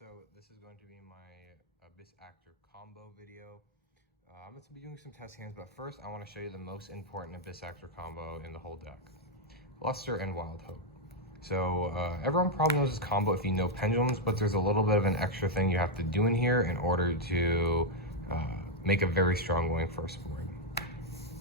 So this is going to be my Abyss Actor combo video. I'm going to be doing some test hands, but first I want to show you the most important Abyss Actor combo in the whole deck. Luster and Wild Hope. So everyone probably knows this combo if you know pendulums, but there's a little bit of an extra thing you have to do in here in order to make a very strong going first board.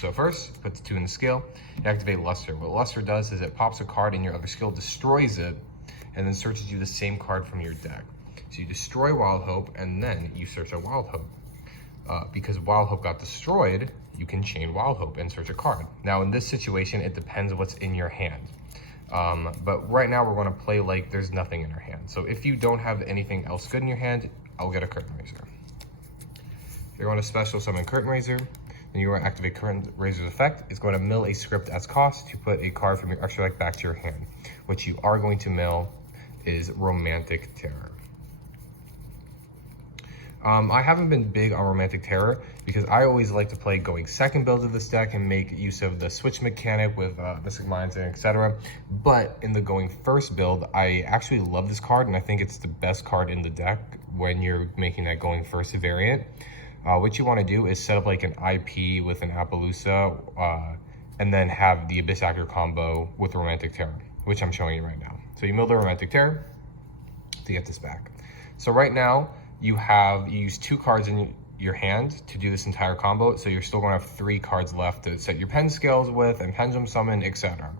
So first, put the 2 in the skill, you activate Luster. What Luster does is it pops a card in your other skill, destroys it, and then searches you the same card from your deck. So you destroy Wild Hope, and then you search a Wild Hope. Because Wild Hope got destroyed, you can chain Wild Hope and search a card. Now in this situation, it depends what's in your hand. But right now we're gonna play like there's nothing in our hand. So if you don't have anything else good in your hand, I'll get a Curtain Raiser. You're going to special summon Curtain Raiser, then you're going to activate Curtain Raiser's effect. It's going to mill a script as cost to put a card from your extra deck back to your hand. What you are going to mill is Romantic Terror. I haven't been big on Romantic Terror because I always like to play going second build of this deck and make use of the switch mechanic with Mystic Minds and etc. But in the going first build, I actually love this card and I think it's the best card in the deck when you're making that going first variant. What you want to do is set up like an IP with an Appaloosa and then have the Abyss Actor combo with Romantic Terror, which I'm showing you right now. So you mill the Romantic Terror to get this back. So right now, you use 2 cards in your hand to do this entire combo, so you're still going to have 3 cards left to set your pen scales with and pendulum summon, etc.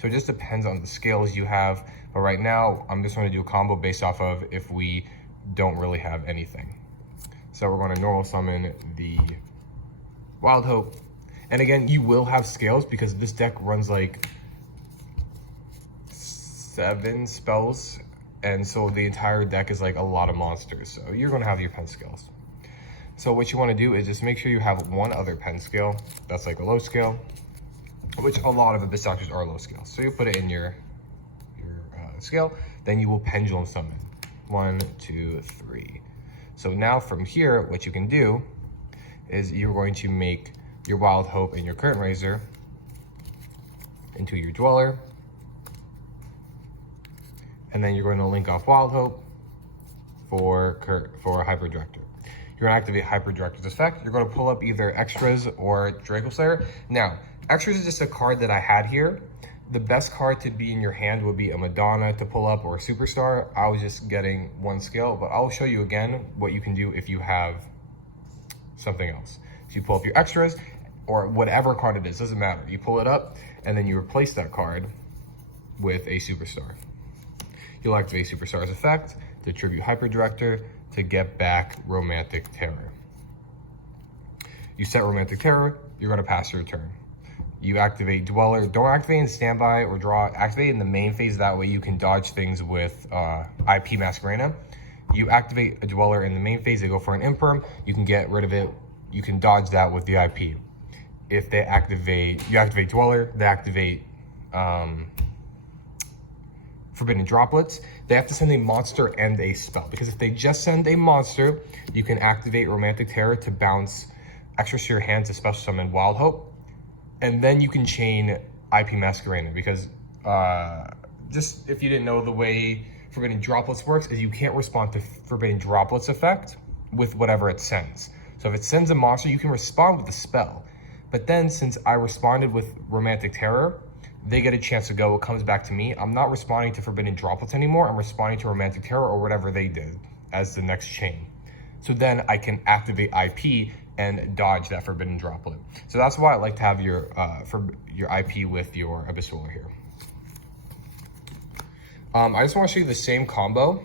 So it just depends on the scales you have, but right now I'm just going to do a combo based off of if we don't really have anything. So we're going to normal summon the Wild Hope, and again you will have scales because this deck runs like 7 spells. And so the entire deck is like a lot of monsters. So you're going to have your pen scales. So what you want to do is just make sure you have one other pen scale. That's like a low scale, which a lot of Abyss Actors are low scale. So you put it in your scale. Then you will pendulum summon. 1, 2, 3. So now from here, what you can do is you're going to make your Wild Hope and your Curtain Raiser into your Dweller. And then you're going to link off Wild Hope for Hyper Director. You're going to activate Hyper Director's effect. You're going to pull up either Extras or Draco Slayer. Now, Extras is just a card that I had here. The best card to be in your hand would be a Madonna to pull up or a Superstar. I was just getting 1 skill, but I'll show you again what you can do if you have something else. So you pull up your Extras or whatever card it is, doesn't matter. You pull it up and then you replace that card with a Superstar. You'll activate Superstar's effect to tribute Hyper Director to get back Romantic Terror. You set Romantic Terror, you're going to pass your turn. You activate Dweller. Don't activate in standby or draw. Activate in the main phase. That way you can dodge things with IP Masquerena. You activate a Dweller in the main phase. They go for an Imperm. You can get rid of it. You can dodge that with the IP. If they activate, you activate Dweller. They activate Forbidden Droplets. They have to send a monster and a spell, because if they just send a monster, you can activate Romantic Terror to bounce extras to your hand to special summon Wild Hope, and then you can chain IP Masquerena, because just if you didn't know, the way Forbidden Droplets works is you can't respond to Forbidden Droplets effect with whatever it sends. So if it sends a monster, you can respond with the spell, but then since I responded with Romantic Terror, they get a chance to go. It comes back to me. I'm not responding to Forbidden Droplets anymore. I'm responding to Romantic Terror or whatever they did as the next chain. So then I can activate IP and dodge that Forbidden Droplet. So that's why I like to have your IP with your Abyss Roller here. I just want to show you the same combo.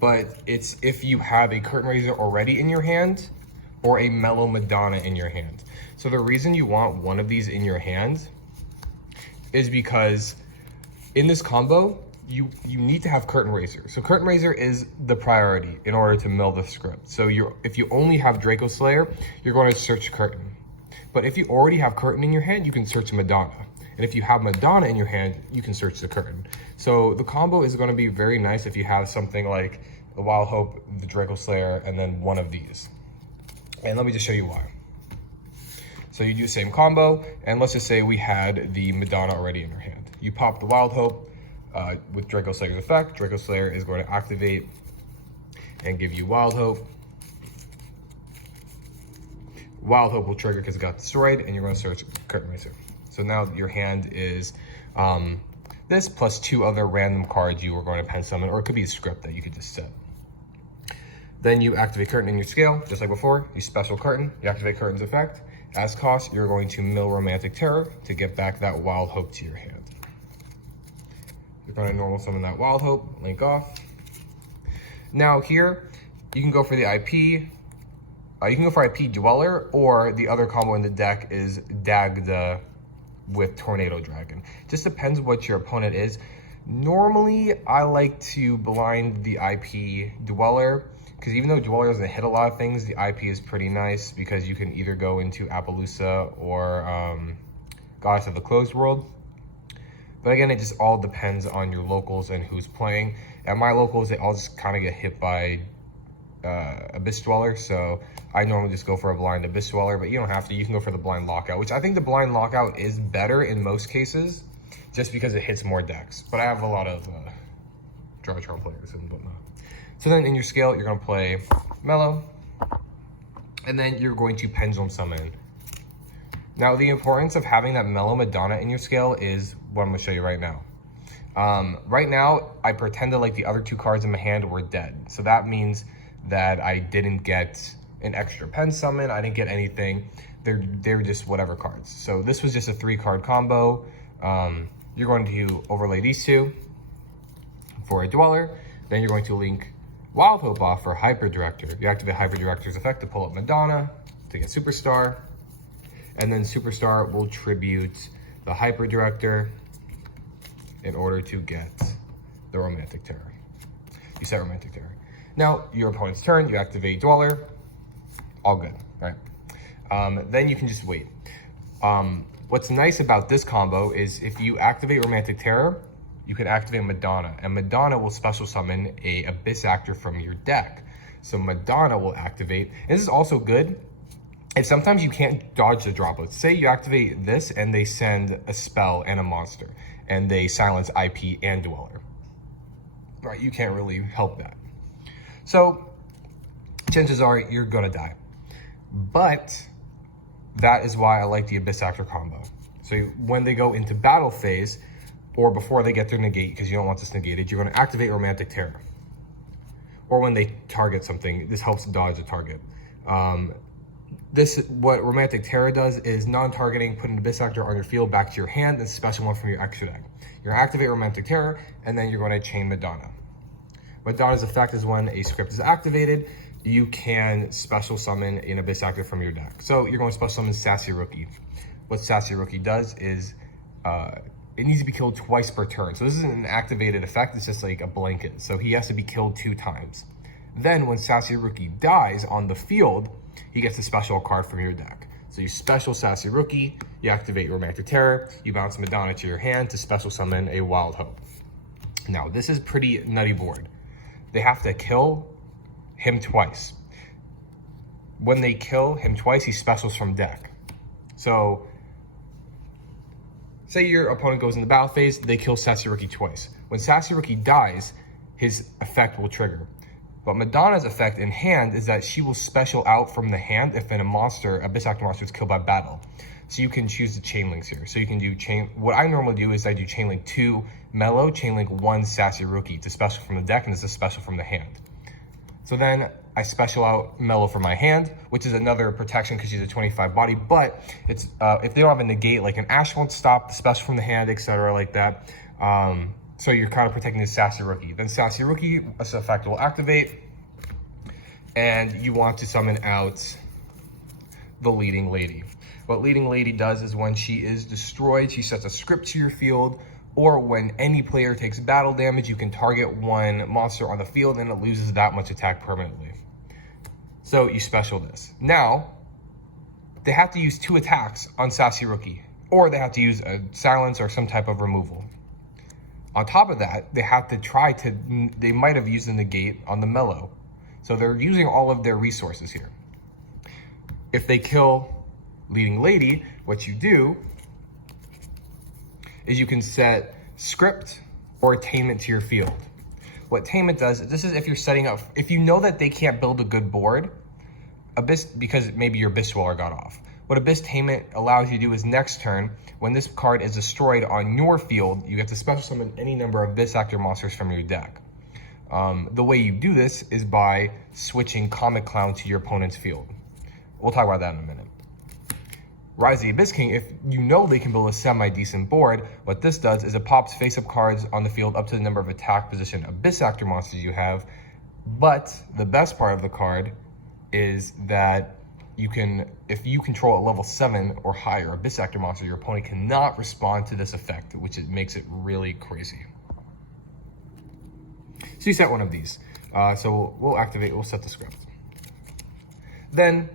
But it's if you have a Curtain Raiser already in your hand, or a Mellow Madonna in your hand. So the reason you want one of these in your hand is because in this combo, you need to have Curtain Raiser. So Curtain Raiser is the priority in order to mill the script. So if you only have Draco Slayer, you're going to search Curtain. But if you already have Curtain in your hand, you can search Madonna. And if you have Madonna in your hand, you can search the Curtain. So the combo is going to be very nice if you have something like the Wild Hope, the Draco Slayer, and then one of these. And let me just show you why. So you do the same combo, and let's just say we had the Madonna already in our hand. You pop the Wild Hope with Draco Slayer's effect. Draco Slayer is going to activate and give you Wild Hope. Wild Hope will trigger because it got destroyed, and you're going to search Curtain Racer. So now your hand is this plus 2 other random cards you were going to pen summon, or it could be a script that you could just set. Then you activate Curtain in your scale, just like before. You special Curtain, you activate Curtain's effect. As cost, you're going to mill Romantic Terror to get back that Wild Hope to your hand. You're going to normal summon that Wild Hope, link off. Now here, you can go for the IP. You can go for IP Dweller, or the other combo in the deck is Dagda with Tornado Dragon. Just depends what your opponent is. Normally, I like to blind the IP Dweller, because even though Dweller doesn't hit a lot of things, the IP is pretty nice because you can either go into Appaloosa or Goddess of the Closed World. But again, it just all depends on your locals and who's playing. At my locals, they all just kind of get hit by Abyss Dweller, so I normally just go for a blind Abyss Dweller, but you don't have to. You can go for the blind Lockout, which I think the blind Lockout is better in most cases, just because it hits more decks. But I have a lot of Drawtron players and whatnot. So then in your scale, you're going to play Mellow, and then you're going to Pendulum Summon. Now, the importance of having that Mellow Madonna in your scale is what I'm going to show you right now. Right now, I pretended like the other 2 cards in my hand were dead. So that means that I didn't get an extra pen summon. I didn't get anything. They're just whatever cards. So this was just a 3-card combo. You're going to overlay these 2 for a Dweller. Then you're going to link Wild Hope off for Hyper Director. You activate Hyper Director's effect to pull up Madonna to get Superstar. And then Superstar will tribute the Hyper Director in order to get the Romantic Terror. You set Romantic Terror. Now, your opponent's turn, you activate Dweller. All good, right? Then you can just wait. What's nice about this combo is if you activate Romantic Terror, you can activate Madonna, and Madonna will special summon a Abyss Actor from your deck. So Madonna will activate, and this is also good if sometimes you can't dodge the droplets. Say you activate this and they send a spell and a monster, and they silence IP and Dweller. Right, you can't really help that. So chances are you're gonna die. But that is why I like the Abyss Actor combo. So when they go into battle phase, or before they get their negate, because you don't want this negated, you're going to activate Romantic Terror. Or when they target something, this helps dodge a target. What Romantic Terror does is non-targeting, put an Abyss Actor on your field back to your hand, and special one from your extra deck. You're going to activate Romantic Terror, and then you're going to chain Madonna. Madonna's effect is when a script is activated, you can special summon an Abyss Actor from your deck. So you're going to special summon Sassy Rookie. What Sassy Rookie does is it needs to be killed twice per turn. So this isn't an activated effect, it's just like a blanket. So he has to be killed 2 times. Then when Sassy Rookie dies on the field, he gets a special card from your deck. So you special Sassy Rookie, you activate Romantic Terror, you bounce Madonna to your hand to special summon a Wild Hope. Now, this is pretty nutty board. They have to kill him twice. When they kill him twice, he specials from deck. So say your opponent goes in the battle phase, they kill Sassy Rookie twice. When Sassy Rookie dies, his effect will trigger. But Madonna's effect in hand is that she will special out from the hand if a Abyss Actor monster is killed by battle. So you can choose the chain links here. So you can do what I normally do is I do chain link 2 Mellow, chain link 1 Sassy Rookie to special from the deck, and it's a special from the hand. So then I special out Mellow from my hand, which is another protection because she's a 25 body, but it's if they don't have a negate, like an Ash won't stop the special from the hand, etc. like that. So you're kind of protecting the Sassy Rookie. Then Sassy Rookie, this effect will activate, and you want to summon out the Leading Lady. What Leading Lady does is when she is destroyed, she sets a script to your field, or when any player takes battle damage, you can target one monster on the field and it loses that much attack permanently. So you special this. Now, they have to use 2 attacks on Sassy Rookie, or they have to use a silence or some type of removal. On top of that, they have to they might have used the negate on the Mellow. So they're using all of their resources here. If they kill Leading Lady, what you do is you can set script or attainment to your field. What attainment does, this is if you're setting up, if you know that they can't build a good board, Abyss, because maybe your Abyss Dweller got off. What Abyss Attainment allows you to do is next turn, when this card is destroyed on your field, you get to special summon any number of Abyss Actor monsters from your deck. The way you do this is by switching Comic Clown to your opponent's field. We'll talk about that in a minute. Rise of the Abyss King, if you know they can build a semi-decent board, what this does is it pops face-up cards on the field up to the number of attack position Abyss Actor monsters you have. But the best part of the card is that you can, if you control a level 7 or higher Abyss Actor monster, your opponent cannot respond to this effect, which makes it really crazy. So you set one of these. So we'll set the script. Then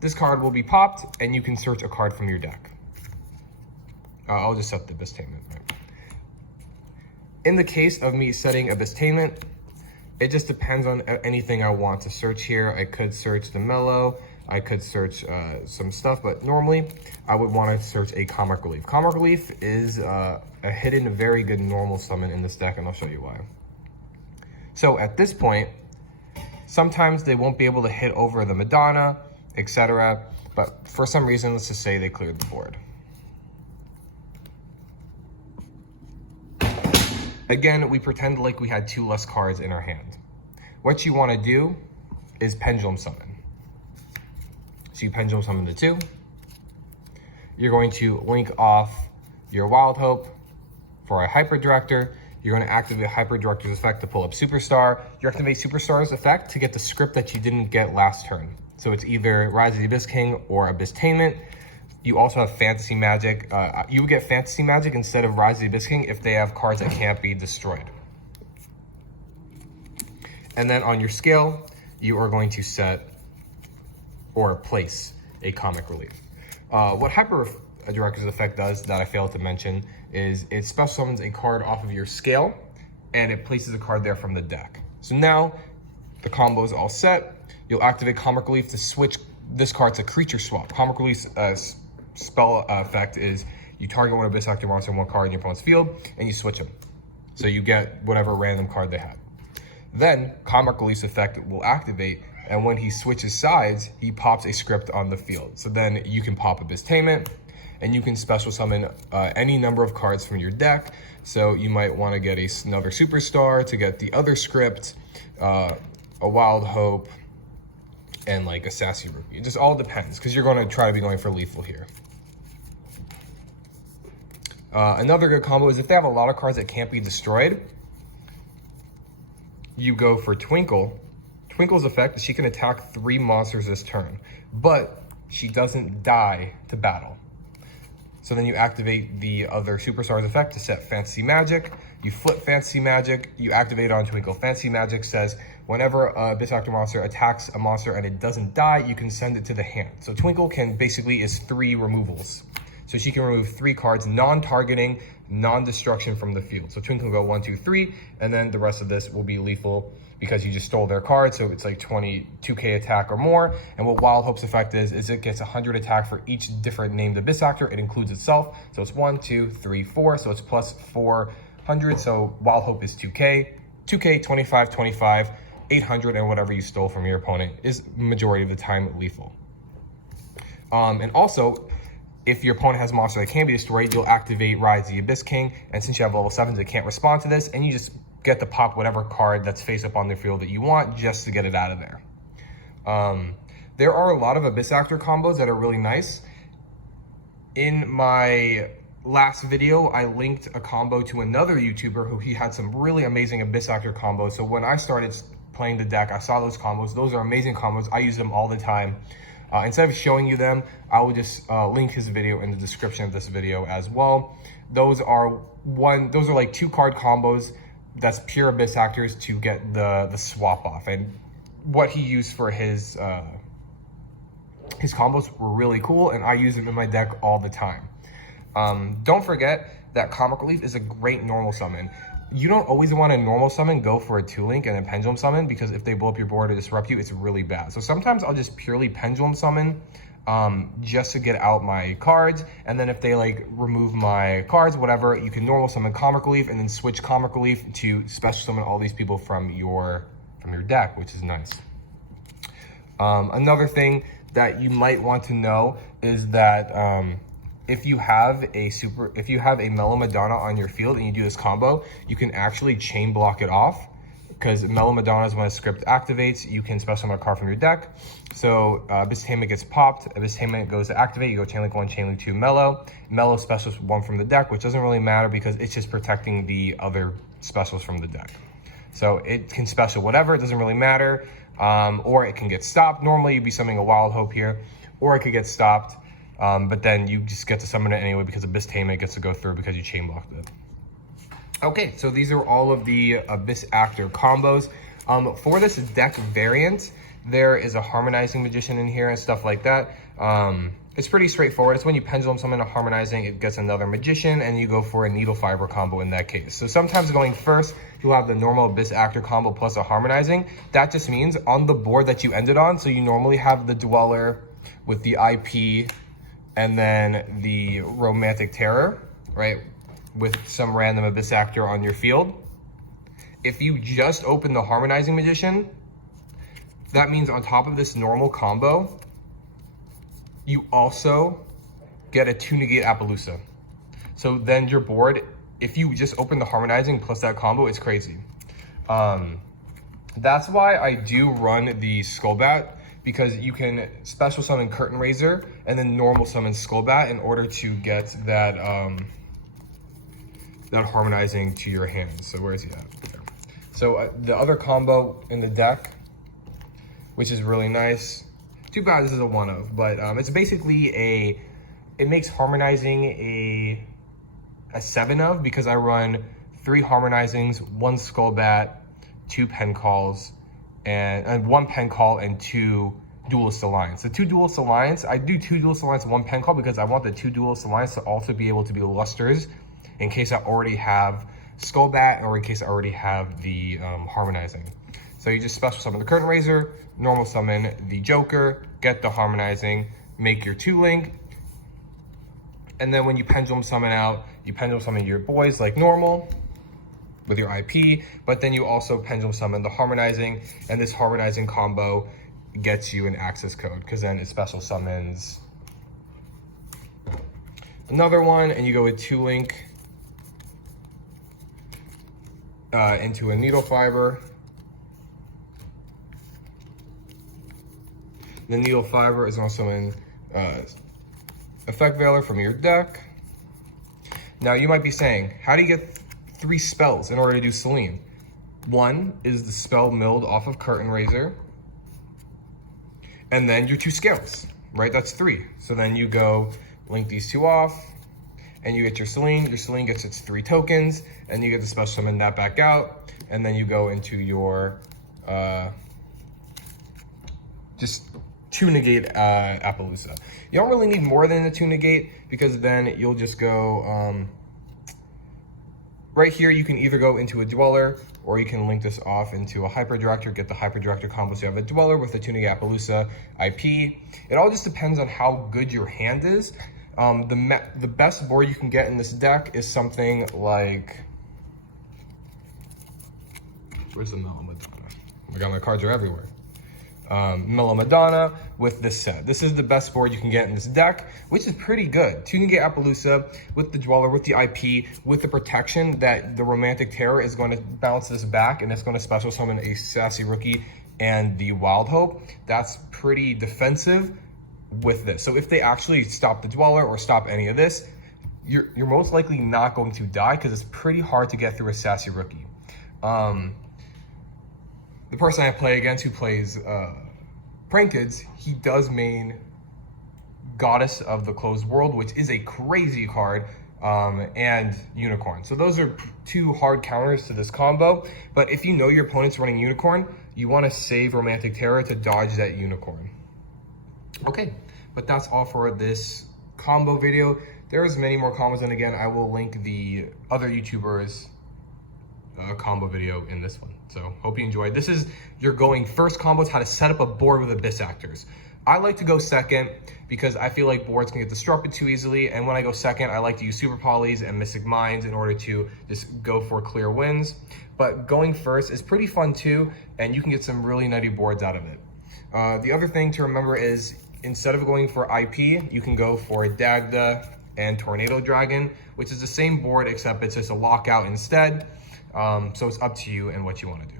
this card will be popped and you can search a card from your deck. I'll just set the Abyss Attainment. Right. In the case of me setting Abyss Attainment, it just depends on anything I want to search here. I could search the Mellow, I could search some stuff, but normally I would want to search a Comic Relief. Comic Relief is a hidden, very good normal summon in this deck, and I'll show you why. So at this point, sometimes they won't be able to hit over the Madonna, etc. But for some reason, let's just say they cleared the board. Again, we pretend like we had 2 less cards in our hand. What you want to do is Pendulum Summon. So you Pendulum Summon the 2. You're going to link off your Wild Hope for a Hyper Director. You're going to activate Hyper Director's effect to pull up Superstar. You activate Superstar's effect to get the script that you didn't get last turn. So it's either Rise of the Abyss King or Abyss Attainment. You also have Fantasy Magic. You would get Fantasy Magic instead of Rise of the Abyss King if they have cards that can't be destroyed. And then on your scale, you are going to set or place a Comic Relief. What Hyper Director's effect does that I failed to mention is it special summons a card off of your scale and it places a card there from the deck. So now the combo is all set. You'll activate Comic Relief to switch this card to Creature Swap. Comic Relief's spell effect is you target one Abyss Actor monster and one card in your opponent's field and you switch them. So you get whatever random card they had. Then Comic Relief's effect will activate, and when he switches sides, he pops a script on the field. So then you can pop Abyss Attainment, and you can special summon any number of cards from your deck. So you might want to get another Superstar to get the other script, a Wild Hope, and like a Sassy Rookie. It just all depends, because you're going to try to be going for lethal here. Another good combo is if they have a lot of cards that can't be destroyed, you go for Twinkle. Twinkle's effect is she can attack 3 monsters this turn, but she doesn't die to battle. So then you activate the other Superstar's effect to set Fantasy Magic. You flip Fantasy Magic, you activate on Twinkle. Fantasy Magic says whenever a Abyss Actor monster attacks a monster and it doesn't die, you can send it to the hand. So Twinkle is 3 removals. So she can remove 3 cards, non-targeting, non-destruction from the field. So Twinkle will go 1, 2, 3, and then the rest of this will be lethal because you just stole their card, so it's like 22k attack or more. And what Wild Hope's effect is it gets 100 attack for each different named Abyss Actor. It includes itself, so it's 1, 2, 3, 4, so it's plus 400. So Wild Hope is 2k, 25, 25, 800, and whatever you stole from your opponent is majority of the time lethal. And also, if your opponent has a monster that can be destroyed, you'll activate Rise of the Abyss King, and since you have level 7s, it can't respond to this, and you just get to pop whatever card that's face up on the field that you want just to get it out of there. There are a lot of Abyss Actor combos that are really nice. In my last video, I linked a combo to another YouTuber who he had some really amazing Abyss Actor combos. So when I started playing the deck, I saw those combos. Those are amazing combos. I use them all the time. Instead of showing you them, I will just link his video in the description of this video as well. Those are like 2 card combos that's pure Abyss Actors to get the swap off. And what he used for his combos were really cool, and I use them in my deck all the time. Don't forget that Comic Relief is a great normal summon. You don't always want a normal summon go for a 2-link and a Pendulum Summon, because if they blow up your board or disrupt you, it's really bad. So sometimes I'll just purely Pendulum Summon just to get out my cards. And then if they like remove my cards, whatever, you can normal summon Comic Relief and then switch Comic Relief to special summon all these people from your deck, which is nice. Another thing that you might want to know is that if you have a Mellow Madonna on your field and you do this combo, you can actually chain block it off, because Mellow Madonna is when a script activates, you can special summon a card from your deck. So Abyss Attainment gets popped, Abyss Attainment goes to activate, you go Chain Link 1, Chain Link 2, Mellow. Mellow specials 1 from the deck, which doesn't really matter because it's just protecting the other specials from the deck. So it can special whatever, it doesn't really matter. Or it can get stopped. Normally you'd be summoning a Wild Hope here, or it could get stopped. But then you just get to summon it anyway because Abyss Attainment gets to go through because you chain blocked it. Okay, so these are all of the Abyss Actor combos. For this deck variant, there is a Harmonizing Magician in here and stuff like that. It's pretty straightforward. It's when you Pendulum Summon a Harmonizing, it gets another Magician, and you go for a Needle Fiber combo in that case. So sometimes going first, you'll have the normal Abyss Actor combo plus a Harmonizing. That just means on the board that you ended on, so you normally have the Dweller with the IP and then the Romantic Terror, right? With some random Abyss Actor on your field. If you just open the Harmonizing Magician, that means on top of this normal combo, you also get a 2-negate Appaloosa. So then your board, if you just open the Harmonizing plus that combo, it's crazy. That's why I do run the Skullbat, because you can special summon Curtain Raiser and then normal summon Skullbat in order to get that that Harmonizing to your hands. So where is he at? There. So the other combo in the deck, which is really nice. Too bad this is a 1-of, but it's basically it makes Harmonizing a 7-of, because I run 3 Harmonizings, 1 Skullbat, 2 Pen Calls, and 1 Pen Call and 2 Duelist Alliance. The 2 Duelist Alliance, I do 2 Duelist Alliance, 1 Pen Call, because I want the 2 Duelist Alliance to also be able to be Lusters in case I already have Skullbat or in case I already have the Harmonizing. So you just special summon the Curtain Raiser, normal summon the Joker, get the Harmonizing, make your 2-link, and then when you Pendulum Summon out, you Pendulum Summon your boys like normal with your IP, but then you also Pendulum Summon the Harmonizing, and this Harmonizing combo gets you an access code, because then it special summons another one, and you go with 2-link into a Needle Fiber. The Needle Fiber is also in Effect Veiler from your deck. Now you might be saying, how do you get 3 spells in order to do Selene? 1 is the spell milled off of Curtain Raiser, and then your 2 scales, right? That's 3. So then you go link these 2 off, and you get your Selene. Your Selene gets its 3 tokens, and you get to special summon that back out, and then you go into your just 2-negate Appaloosa. You don't really need more than a 2-negate, because then you'll just go right here. You can either go into a Dweller, or you can link this off into a Hyper Director, get the Hyper Director combo, so you have a Dweller with a 2-negate Appaloosa IP. It all just depends on how good your hand is. The best board you can get in this deck is something like, where's the Mellow Madonna? Oh my god, my cards are everywhere. Mellow Madonna with this set. This is the best board you can get in this deck, which is pretty good. 2-negate Appaloosa with the Dweller, with the IP, with the protection that the Romantic Terror is going to bounce this back, and it's going to special summon a Sassy Rookie and the Wild Hope. That's pretty defensive with this. So if they actually stop the Dweller or stop any of this, you're most likely not going to die, because it's pretty hard to get through a Sassy Rookie. The person I play against who plays Prank Kids, he does main Goddess of the Closed World, which is a crazy card, and Unicorn. So those are 2 hard counters to this combo. But if you know your opponent's running Unicorn, you want to save Romantic Terror to dodge that Unicorn. Okay, but that's all for this combo video. There's many more combos, and again, I will link the other YouTubers' combo video in this one. So hope you enjoyed. This is your going first combos, how to set up a board with Abyss Actors. I like to go second because I feel like boards can get disrupted too easily. And when I go second, I like to use Super Polys and Mystic Minds in order to just go for clear wins. But going first is pretty fun too, and you can get some really nutty boards out of it. The other thing to remember is instead of going for IP, you can go for Dagda and Tornado Dragon, which is the same board except it's just a lockout instead. So it's up to you and what you want to do.